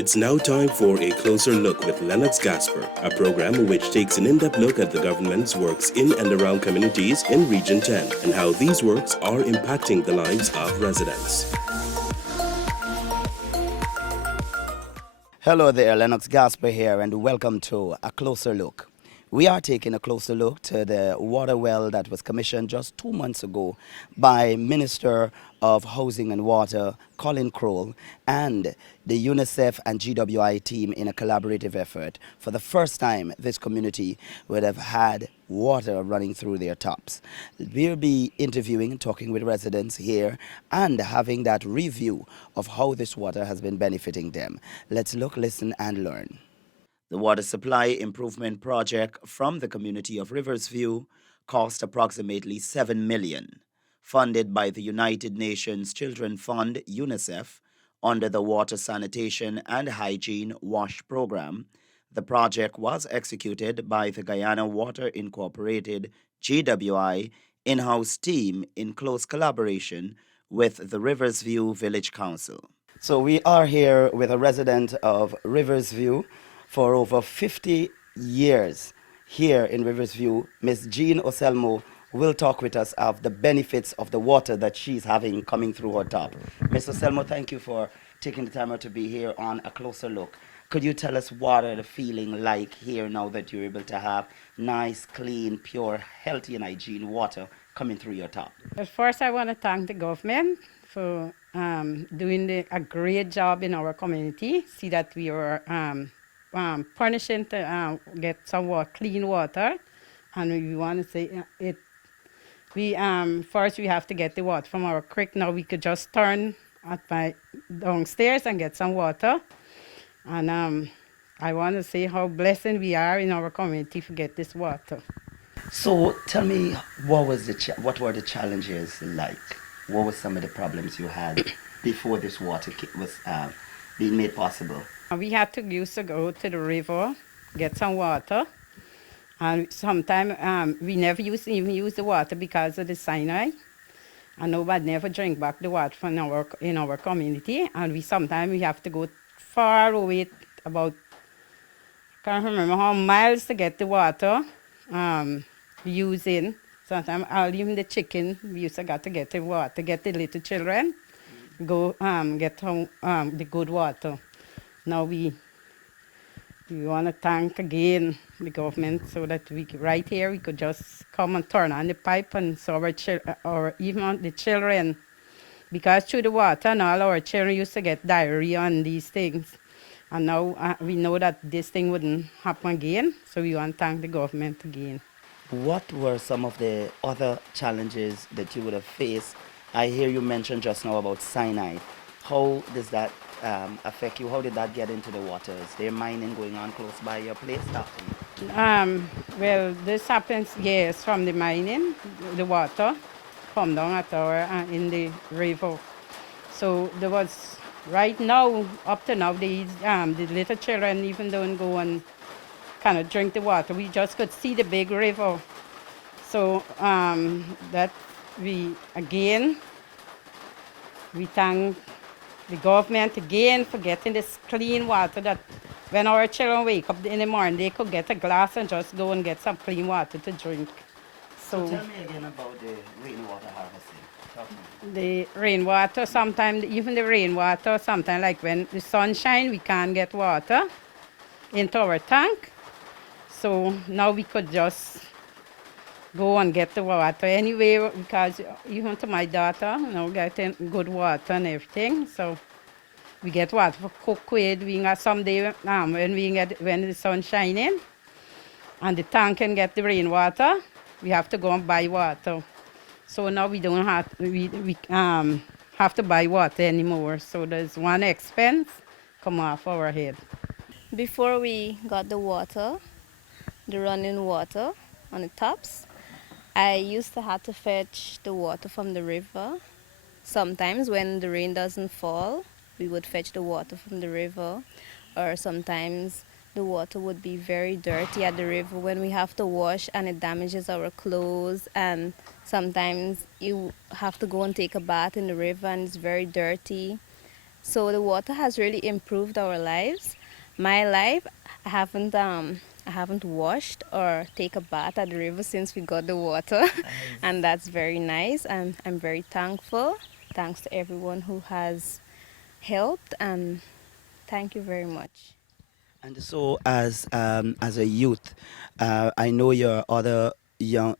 It's now time for a closer look with Lennox Gasper, a program which takes an in-depth look at the government's works in and around communities in Region 10 and how these works are impacting the lives of residents. Hello there, Lennox Gasper here, and welcome to A Closer Look. We are taking a closer look to the water well that was commissioned just 2 months ago by Minister of Housing and Water, Colin Crowell, and the UNICEF and GWI team in a collaborative effort. For the first time, this community would have had water running through their taps. We'll be interviewing and talking with residents here and having that review of how this water has been benefiting them. Let's look, listen, and learn. The water supply improvement project from the community of Riversview cost approximately 7 million, funded by the United Nations Children Fund UNICEF under the Water Sanitation and Hygiene WASH program. The project was executed by the Guyana Water Incorporated GWI in-house team in close collaboration with the Riversview Village Council. So we are here with a resident of Riversview for over 50 years here in Riversview. Miss Jean Oselmo will talk with us of the benefits of the water that she's having coming through her tap. Miss Oselmo, thank you for taking the time out to be here on A Closer Look. Could you tell us what are the feeling like here now that you're able to have nice, clean, pure, healthy and hygiene water coming through your tap? But first, I want to thank the government for doing a great job in our community. See that we are punishing to get some clean water, and we want to say it. We first we have to get the water from our creek. Now we could just turn at my downstairs and get some water, and I want to say how blessed we are in our community to get this water. So tell me, what were the challenges like? What were some of the problems you had before this water was being made possible? We had to used to go to the river, get some water, and sometimes we never even use the water because of the cyanide, and nobody never drink back the water from in our community, and sometimes we have to go far away, about, can't remember how miles to get the water using. Sometimes even the chicken, we used to got to get the water, get the little children, go get home, the good water. Now we want to thank again the government so that we right here we could just come and turn on the pipe, and so or even the children, because through the water and all our children used to get diarrhea and these things, and now we know that this thing wouldn't happen again, so we want to thank the government again. What were some of the other challenges that you would have faced? I hear you mention just now about cyanide. How does that affect you? How did that get into the water? Is there mining going on close by your place? Well, this happens, yes, from the mining, the water come down at our in the river. So there was, right now, up to now, the little children even don't go and kind of drink the water. We just could see the big river. So that we thank the government again for getting this clean water, that when our children wake up in the morning, they could get a glass and just go and get some clean water to drink. So tell me again about the rainwater harvesting. The rainwater, sometimes, even the rainwater, sometimes like when the sun shines, we can't get water into our tank. So now we could just go and get the water anyway, because even to my daughter, getting good water and everything. So we get water for cook with. We got some day when the sun shining, and the tank can get the rainwater, we have to go and buy water. So now we don't have to buy water anymore. So there's one expense come off our head. Before we got the water, the running water on the taps, I used to have to fetch the water from the river. Sometimes when the rain doesn't fall, we would fetch the water from the river, or sometimes the water would be very dirty at the river when we have to wash, and it damages our clothes, and sometimes you have to go and take a bath in the river and it's very dirty. So the water has really improved our lives. My life, I haven't washed or take a bath at the river since we got the water, and that's very nice. I'm very thankful. Thanks to everyone who has helped, and thank you very much. And so, as a youth, I know your other young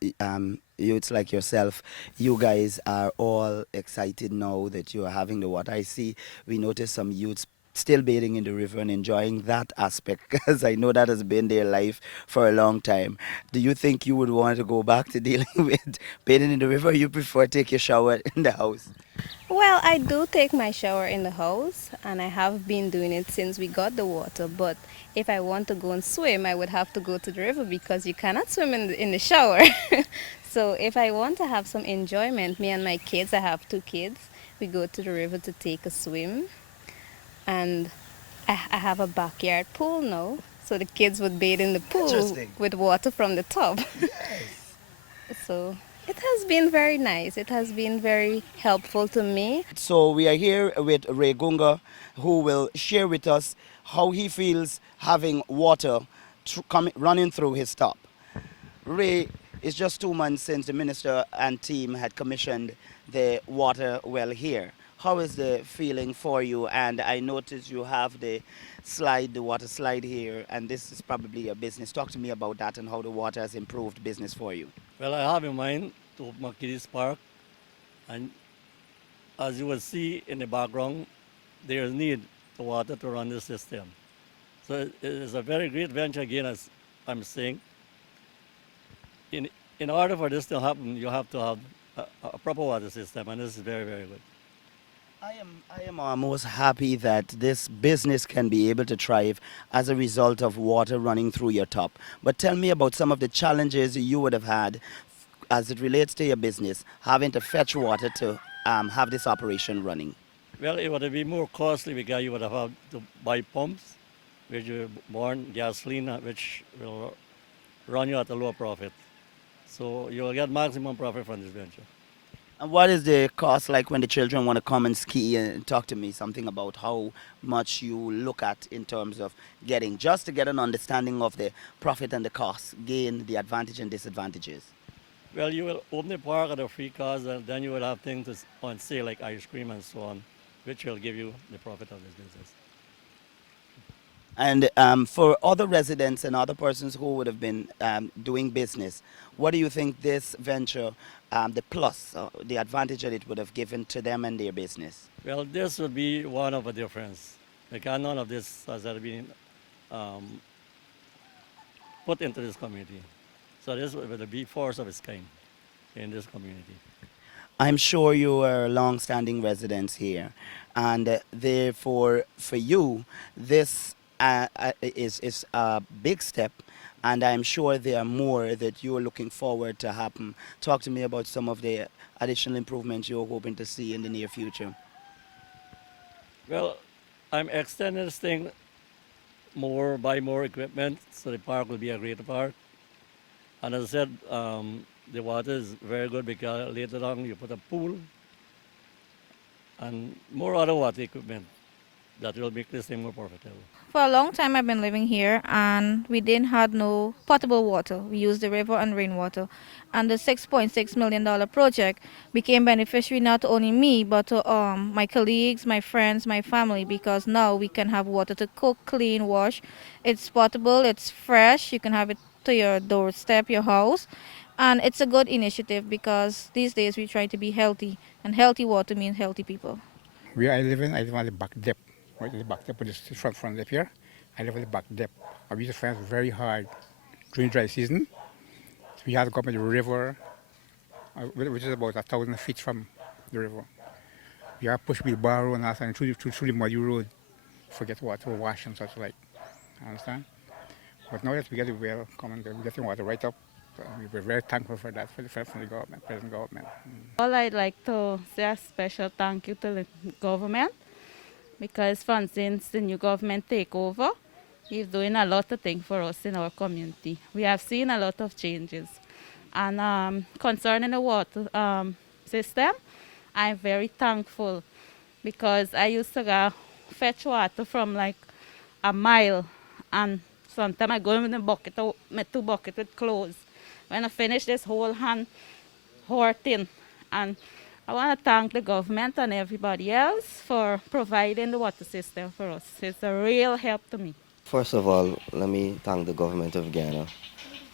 youths like yourself. You guys are all excited now that you are having the water. I see. We notice some youths still bathing in the river and enjoying that aspect because I know that has been their life for a long time. Do you think you would want to go back to dealing with bathing in the river? Or you prefer take your shower in the house? Well, I do take my shower in the house, and I have been doing it since we got the water. But if I want to go and swim, I would have to go to the river because you cannot swim in the shower. So if I want to have some enjoyment, me and my kids, I have two kids, we go to the river to take a swim. And I have a backyard pool now, so the kids would bathe in the pool Interesting. with water from the tub. Yes. So it has been very nice. It has been very helpful to me. So we are here with Ray Gunga, who will share with us how he feels having water running through his top. Ray, it's just 2 months since the minister and team had commissioned the water well here. How is the feeling for you? And I noticed you have the slide, the water slide here, and this is probably a business. Talk to me about that and how the water has improved business for you. Well, I have in mind to open a kiddies park, and as you will see in the background, there is need for water to run the system. So it is a very great venture again, as I'm saying. In order for this to happen, you have to have a proper water system, and this is very, very good. I am almost happy that this business can be able to thrive as a result of water running through your top. But tell me about some of the challenges you would have had as it relates to your business, having to fetch water to have this operation running. Well, it would be more costly because you would have had to buy pumps, which will burn gasoline, which will run you at a lower profit. So you will get maximum profit from this venture. And what is the cost like when the children want to come and ski? And talk to me something about how much you look at in terms of getting, just to get an understanding of the profit and the cost, gain, the advantage and disadvantages. Well, you will open the park at a free cost, and then you will have things on sale like ice cream and so on, which will give you the profit of this business. And for other residents and other persons who would have been doing business, what do you think this venture, the plus, the advantage that it would have given to them and their business? Well, this would be one of a difference because none of this has ever been um, put into this community. So this will be force of its kind in this community. I'm sure you are long-standing residents here, and therefore, for you, this is a big step, and I'm sure there are more that you are looking forward to happen. Talk to me about some of the additional improvements you're hoping to see in the near future. Well, I'm extending this thing more, buy more equipment, so the park will be a greater park. And as I said, the water is very good because later on you put a pool and more other water equipment that will make this thing more profitable. For a long time I've been living here and we didn't have no potable water. We used the river and rainwater. And the $6.6 million project became beneficiary not to only me but to my colleagues, my friends, my family because now we can have water to cook, clean, wash. It's potable, it's fresh, you can have it to your doorstep, your house. And it's a good initiative because these days we try to be healthy and healthy water means healthy people. Where I live on the back depth. Right at the back depth of this front depth here. I live on the back depth. I used to find it very hard during dry season. We had to go up to the river, which is about 1,000 feet from the river. We had to push wheelbarrow and all that through the muddy road to get water to wash and such like. Understand? But now that we get the well coming, we're getting water right up. So we're very thankful for that, from the government, present government. Well, I'd like to say a special thank you to the government because since the new government take over, he's doing a lot of things for us in our community. We have seen a lot of changes. And concerning the water system, I'm very thankful because I used to go fetch water from like a mile, and sometimes I go in with a bucket, my 2 buckets with clothes. When I finish this whole hand horting, and I want to thank the government and everybody else for providing the water system for us. It's a real help to me. First of all, let me thank the government of Ghana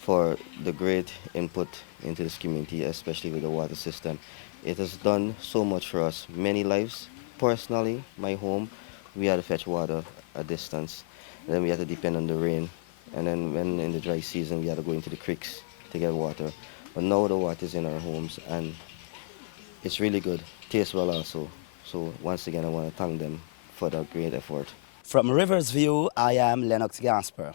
for the great input into this community, especially with the water system. It has done so much for us, many lives. Personally, my home, we had to fetch water a distance. Then we had to depend on the rain. And then when in the dry season, we had to go into the creeks to get water. But now the water is in our homes and it's really good. Tastes well also. So once again, I want to thank them for that great effort. From Rivers View, I am Lennox Gasper.